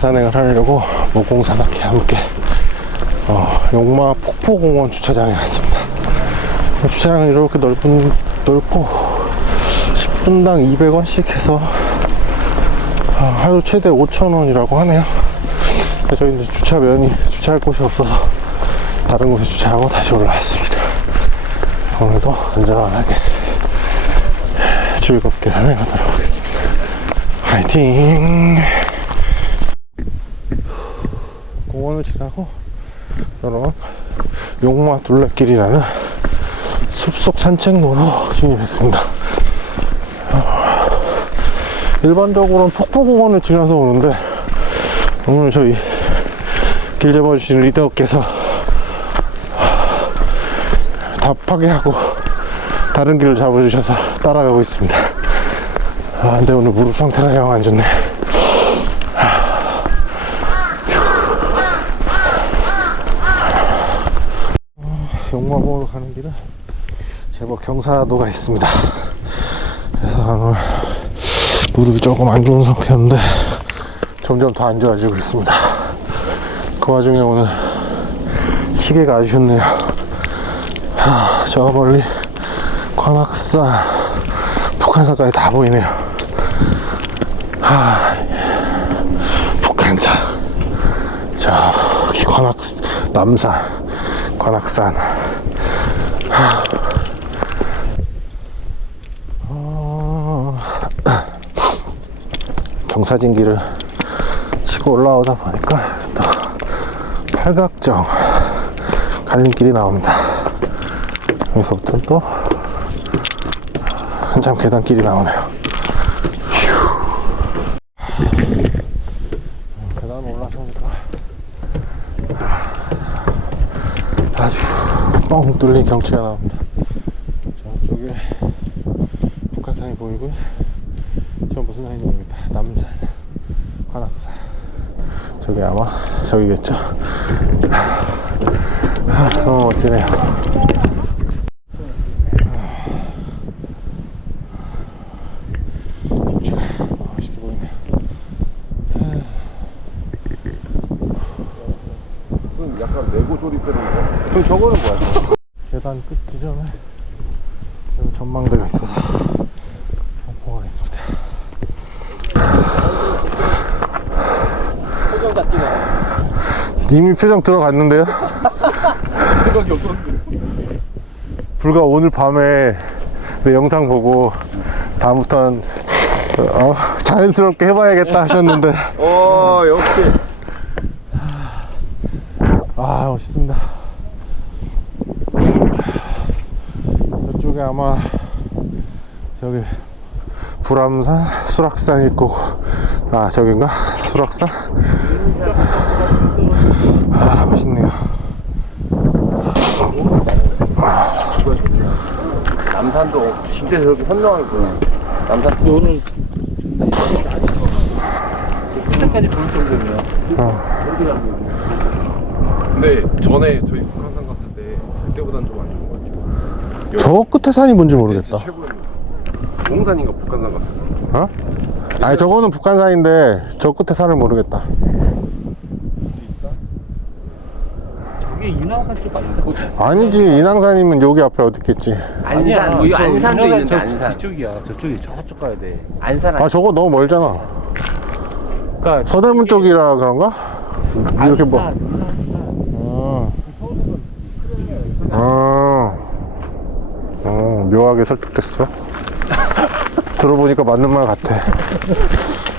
4차산 연계산행을 하려고 모공산악회 함께 어, 용마 폭포공원 주차장에 왔습니다. 주차장이 이렇게 넓은, 넓고 10분당 200원씩 해서 어, 하루 최대 5,000원이라고 하네요. 저희 이제 주차면이 주차할 곳이 없어서 다른 곳에 주차하고 다시 올라왔습니다. 오늘도 안전하게 즐겁게 산행하도록 하겠습니다. 화이팅! 공원을 지나고 이런 용마 둘레길이라는 숲속 산책로로 진입했습니다. 일반적으로는 폭포공원을 지나서 오는데 오늘 저희 길 잡아주신 리더께서 답하게 하고 다른 길을 잡아주셔서 따라가고 있습니다. 아, 근데 오늘 무릎 상태가 영 안 좋네. 용마봉으로 가는 길은 제법 경사도가 있습니다. 그래서 오늘 무릎이 조금 안 좋은 상태였는데 점점 더 안 좋아지고 있습니다. 그 와중에 오늘 시계가 아주 좋네요. 하, 저 멀리 관악산, 북한산까지 다 보이네요. 하, 북한산. 저기 관악, 남산, 관악산. 경사진길을 치고 올라오다 보니까 또 팔각정 가는 길이 나옵니다. 여기서부터 또 한참 계단길이 나오네요. 휴. 계단 올라서니까 아주 뻥 뚫린 경치가 나옵니다. 저쪽에 북한산이 보이고요. 저 무슨 산인지 모르겠다. 남산, 관악산. 저기 아마 저기겠죠. 아, 너무 멋지네요. 경치가 멋있게 보이네요. 무슨 약간 레고 조립되는 거. 그럼 저거는 뭐야? 계단 끝 지점에 여기 전망대가 있어서 보겠습니다. 표정 잡기가 이미 표정 들어갔는데요? 생각이 없었는데. 불과 오늘 밤에 내 영상 보고 다음부턴 어, 자연스럽게 해봐야겠다 하셨는데 어, 역시. 아 멋있습니다. 저쪽에 아마 저기 불암산, 수락산 있고 아 저긴가 수락산? 아 멋있네요. 남산도 진짜 저렇게 현명하게 보여. 남산 오늘 끝까지 볼 정도면. 근데 전에 저희 북한산 갔을 때 그때보단 좀 안 좋은 것 같아요. 저 끝에 산이 뭔지 모르겠다. 최고였는데. 용산인가 북한산 갔을 때. 어? 아니 저거는 북한산인데 저 끝에 산을 모르겠다. 인왕산 쪽 아닌가? 아니지 인왕산이면 여기 앞에 어디 있겠지. 안산, 뭐 이거 저 안산도 인왕산 있는데 저 안산. 뒤쪽이야. 저쪽이 저쪽 가야 돼. 안산 아 저거 너무 멀잖아. 그러니까 서대문 쪽이라 그런가? 이렇게 뭐. 안산, 어. 어. 어, 묘하게 설득됐어. 들어보니까 맞는 말 같아.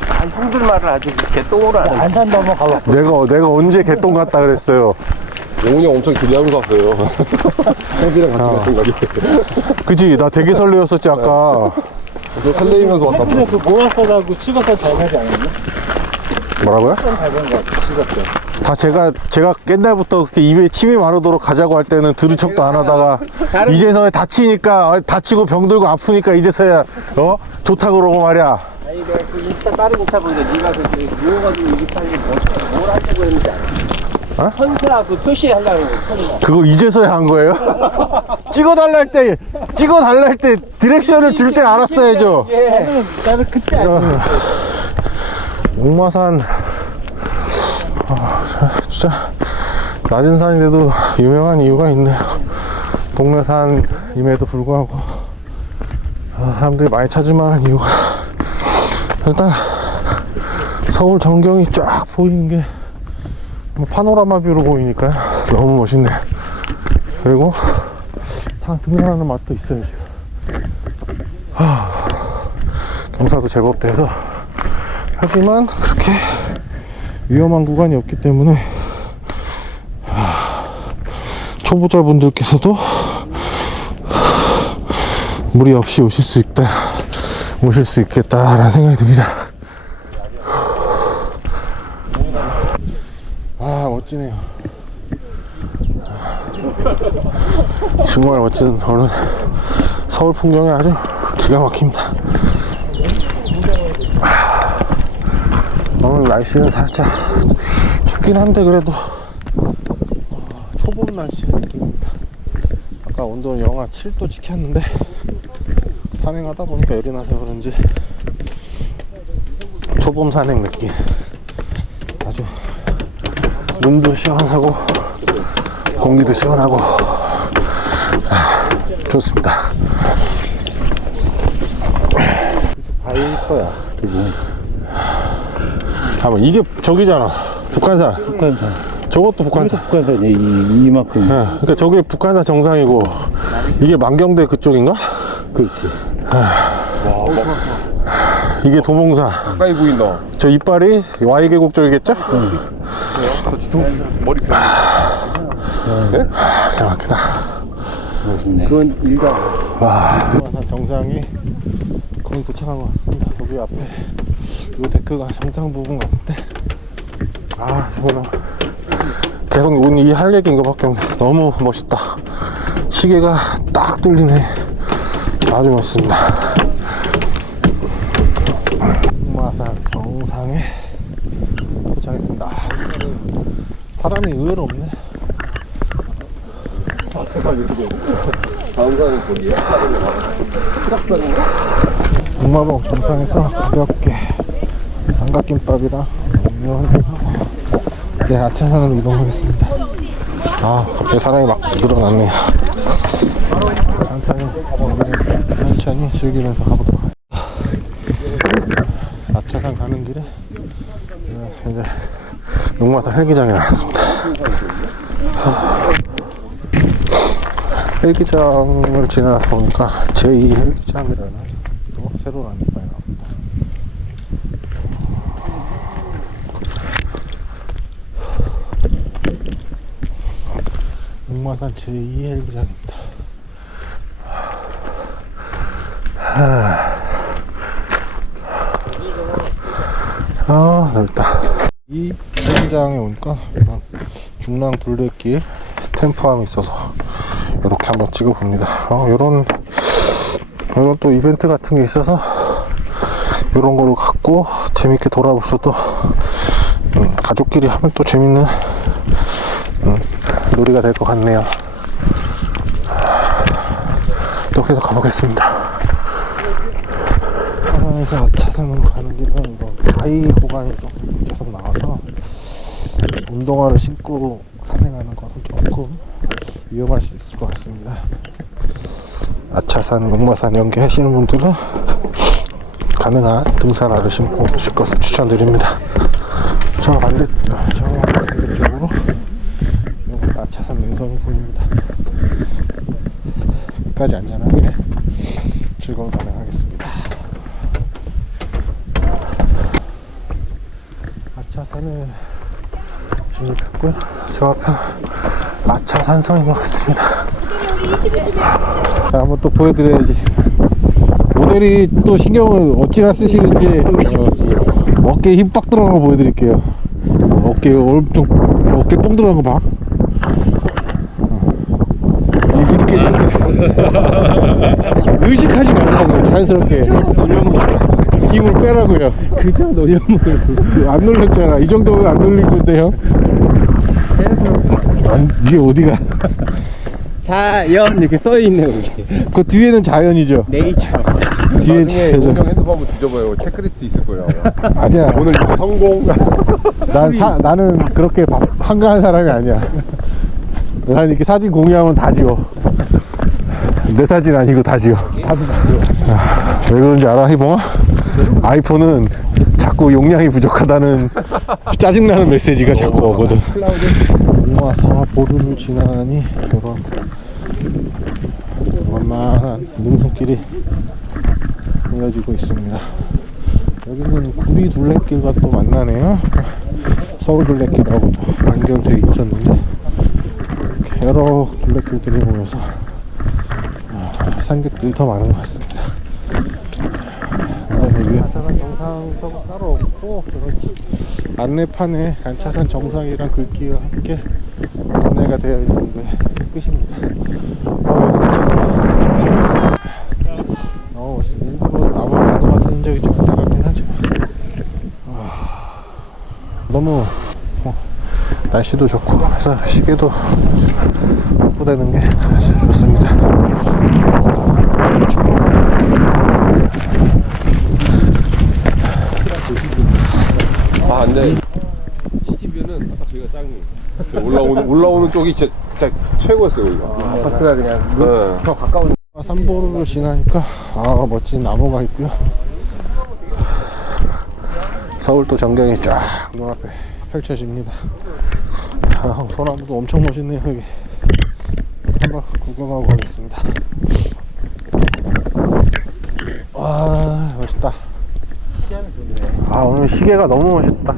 아, 형들 말을 아주 개똥으로 하네. 안산도 한번 가봐. 내가 내가 언제 개똥 같다 그랬어요. 영훈이 형 엄청 기대하면서 왔어요. 형이랑 같이 어. 갔던 거지. 그지? 나 되게 설레었었지 아까. 저 설레이면서 왔다. 근데 그 모라서하고 찍어서 잘 가지 않았나? 뭐라고요? 잘간것 같아. 찍었어. 다 제가 제가 옛날부터 그렇게 입에 침이 마르도록 가자고 할 때는 들은 척도 안 하다가 이제서야 다치니까 아, 다치고 병들고 아프니까 이제서야 어 좋다 그러고 말이야. 아니, 내가 그 인스타 다른 인스타 보니까 네가 그뭘 하려고 했는지 알아? 어? 천사 그 표시하려고. 그걸 이제서야 한 거예요? 찍어달라 할 때, 찍어달라 할 때 디렉션을 줄 때 알았어야죠. 예. 나는, 그때 아니야. 용마산 아, 진짜 낮은 산인데도 유명한 이유가 있네요. 동네 산임에도 불구하고 아, 사람들이 많이 찾을 만한 이유가 일단 서울 전경이 쫙 보이는 게뭐 파노라마 뷰로 보이니까요. 너무 멋있네요. 그리고 산 등산하는 맛도 있어요. 지금. 하, 경사도 제법 돼서 하지만 그렇게 위험한 구간이 없기 때문에 하, 초보자분들께서도 무리 없이 오실 수 있다 오실 수 있겠다라는 생각이 듭니다. 아 멋지네요. 정말 멋진 오늘 서울 풍경이 아주 기가 막힙니다 오늘 날씨는 살짝 춥긴 한데 그래도 어, 초봄 날씨 느낌입니다. 아까 온도는 영하 7도 찍혔는데 산행하다 보니까 열이 나서 그런지 초봄 산행 느낌. 아주 눈도 시원하고 공기도 시원하고 아, 좋습니다. 바일 거야. 되게. 잠깐만 이게 저기잖아 북한산 북한산. 저것도 북한산 북한산이 이, 이만큼. 네, 그러니까 저게 북한산 정상이고 이게 만경대 그쪽인가? 그렇지. 이게 도봉산 가까이 보인다. 저 이빨이 Y 계곡 쪽이겠죠? 머리 펴. 기가 막히다 멋있네. 그건 일가. 도봉산 정상이 거의 도착한 것 같습니다 여기 앞에 이 데크가 정상 부분 같은데? 아 저거는 계속 오늘 이 할 얘기인 것밖에 없네. 너무 멋있다. 시계가 딱 뚫리네. 아주 멋있습니다. 마산 정상에 도착했습니다. 사람이 의외로 없네 다음 가는 거리야. 동마봉 정상에서 가볍게 삼각김밥이랑 음료를 해서 이제 아차산으로 이동하겠습니다. 아, 갑자기 사람이 막 늘어났네요. 천천히, 천천히 즐기면서 가보도록 하겠습니다. 아차산 가는 길에 네, 이제 용마산 헬기장에 나왔습니다. 헬기장을 지나서 보니까 제2 헬기장이라는 나옵니다. 용마산 제2 헬기장입니다. 아, 넓다. 이 헬기장에 오니까 중랑 둘레길 스탬프함이 있어서 이렇게 한번 찍어봅니다. 어, 이런 이런 또 이벤트 같은 게 있어서 이런 거를 갖고 재밌게 돌아볼 수도 음, 가족끼리 하면 또 재밌는 음, 놀이가 될 것 같네요. 또 계속 가보겠습니다. 차산에서 앞차산으로 가는 길은 이거 바위 구간이 좀 계속 나와서 운동화를 신고 산행하는 것은 조금 위험할 수 있을 것 같습니다. 아차산, 용마산 연계하시는 분들은 가능한 등산화를 신고 오실 것을 추천드립니다. 저 반대, 저 반대쪽으로 아차산 능선이 보입니다. 끝까지 안전하게 즐거운 산행하겠습니다. 아차산을 진입했고요. 저 앞에 아차산성인 것 같습니다. 자, 한번 또 보여드려야지. 모델이 또 신경을 어찌나 쓰시는지 어, 어깨에 힘 빡 들어간 거 보여드릴게요. 어깨 엄청 어깨 뽕 들어간 거 봐. 어. 이렇게 이렇게 의식하지 말라고요. 자연스럽게 힘을 빼라고요. 그저 노년물. 안 놀랬잖아. 이 정도면 안 놀린 건데요. 안, 이게 어디가? 자연 이렇게 써 있네 여기. 그 뒤에는 자연이죠. 네이처. 뒤에 나중에 해줘. 용경 핸드폰 한번 뒤져봐요. 체크리스트 있을 거예요. 아마. 아니야. 오늘 이거 성공. 난 사, 나는 그렇게 바- 한가한 사람이 아니야. 난 이렇게 사진 공유하면 다 지워. 내 사진 아니고 다 지워. 아, 왜 그런지 알아, 희봉아? 아이폰은 자꾸 용량이 부족하다는 짜증나는 메시지가 자꾸 오거든. 공화사 보루를 지나니 이런 완만한 능선길이 이어지고 있습니다. 여기는 구리 둘레길과 또 만나네요. 서울 둘레길하고도 연결되어 있었는데 여러 둘레길들이 모여서 아, 산객들이 더 많은 것 같습니다. 안차산 정상석 따로 없고. 안내판에 안차산 정상이란 글귀와 함께 안내가 되어 있는 게 끝입니다. 어, 멋있네. 일부러 나무 정도 같은 적이 좀 안타깝긴 하지만 아, 너무 어, 날씨도 좋고 해서 시계도 뿌대는 게 아주 좋습니다. 아 근데 시티뷰는 아까 저희가 짱이. 저 올라오는 쪽이 진짜, 진짜 최고였어요 여기가. 아파트가 그냥 네. 더 가까운 산보루를 지나니까 아 멋진 나무가 있고요. 서울도 전경이 쫙 눈앞에 펼쳐집니다. 아, 소나무도 엄청 멋있네요 여기. 한번 구경하고 가겠습니다. 와 멋있다. 아 오늘 시계가 너무 멋있다.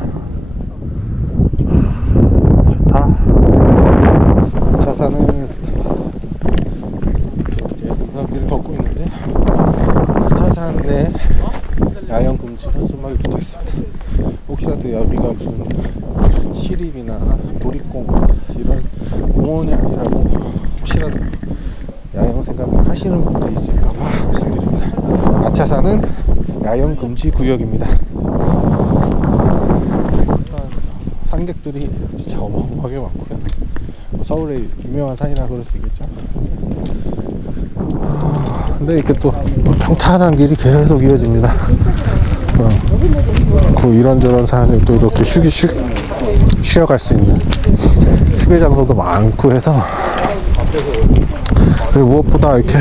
차산을 등산길을 걷고 있는데 차산 내 야영 금지 현수막이 붙어 있습니다. 혹시라도 여기가 무슨 시립이나 놀이공원 이런 공원이 아니라고 혹시라도 야영 생각을 하시는 분도 있을까봐 아차산은 야영 금지 구역입니다. 산객들이 진짜 어마어마하게 많고요. 서울의 유명한 산이라 그럴 수 있겠죠. 아, 근데 이렇게 또 평탄한 길이 계속 이어집니다. 어, 그 이런저런 산을 또 이렇게 쉬기 쉬, 쉬어갈 수 있는 휴게 장소도 많고 해서 그리고 무엇보다 이렇게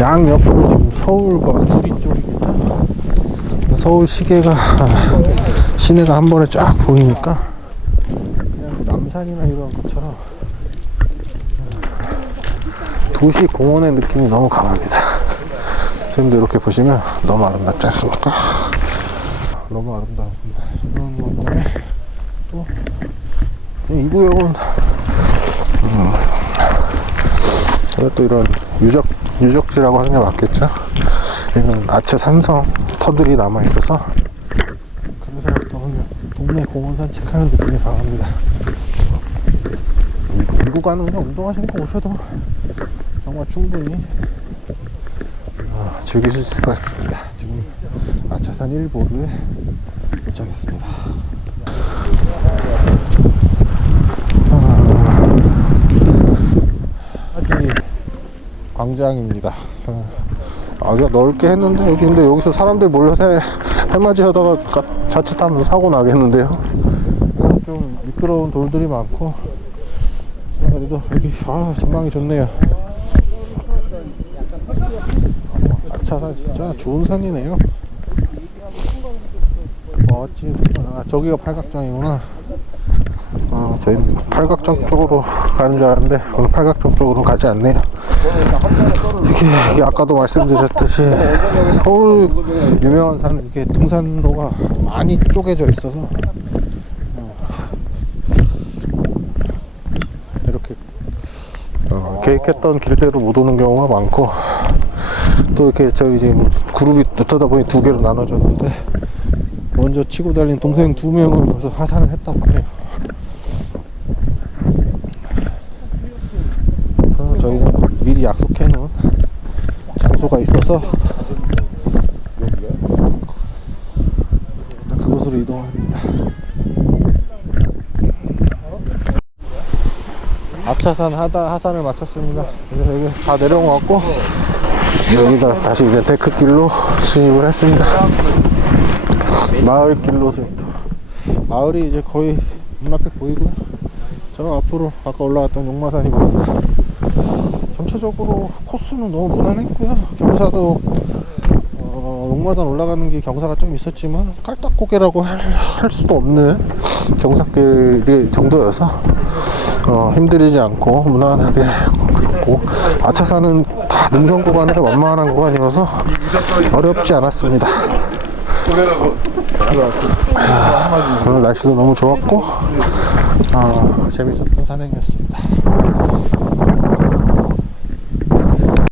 양 옆으로 지금 서울과 구리 쪽이겠죠. 서울 시계가 시내가 한 번에 쫙 보이니까 그냥 남산이나 이런 것처럼 도시 공원의 느낌이 너무 강합니다. 지금도 이렇게 보시면 너무 아름답지 않습니까? 너무 아름다웁니다. 이런 것 때문에 또 이 구역은 음, 또 이런 유적 유적지라고 하는 게 맞겠죠? 이런 아체 산성 터들이 남아 있어서 그래서 그냥 동네 공원 산책하는 느낌이 강합니다. 이, 이 구간은 그냥 운동화 신고 오셔도 정말 충분히 어, 즐길 수 있을 것 같습니다. 지금 아차산 1보루에 도착했습니다. 하기 광장입니다. 어, 아주 넓게 했는데 여기 근데 여기서 사람들 몰려서 해- 해맞이 하다가 가- 자칫하면 사고 나겠는데요. 좀 미끄러운 돌들이 많고 그래도 여기 아 전망이 좋네요. 아차산 진짜 좋은 산이네요. 멋지. 아 저기가 팔각정이구나. 어, 저희는 팔각정 쪽으로 가는 줄 알았는데 오늘 팔각정 쪽으로 가지 않네요. 이게, 아까도 말씀드렸듯이 서울 유명한 산 이게 등산로가 많이 쪼개져 있어서 어, 이렇게 어, 계획했던 길대로 못 오는 경우가 많고 또 이렇게 저희 지금 그룹이 어쩌다 보니 두 개로 나눠졌는데 먼저 치고 달린 동생 두 명은 벌써 하산을 했다고 해요. 그래서 저희는 미리 약속해 놓은 장소가 있어서 그곳으로 이동합니다. 아차산 하다 하산을 마쳤습니다. 그래서 여기 다 내려온 것 같고 여기가 다시 이제 데크길로 진입을 했습니다. 마을길로 또 마을이 이제 거의 눈앞에 보이고요. 저 앞으로 아까 올라갔던 용마산이 보입니다. 전체적으로 코스는 너무 무난했고요. 경사도 어, 용마산 올라가는 게 경사가 좀 있었지만 깔딱고개라고 할, 할 수도 없는 경사길 정도여서 어, 힘들이지 않고 무난하게 걷고 아차산은 다 능선 구간에 완만한 구간이어서 어렵지 않았습니다. 아, 오늘 날씨도 너무 좋았고 아, 재밌었던 산행이었습니다.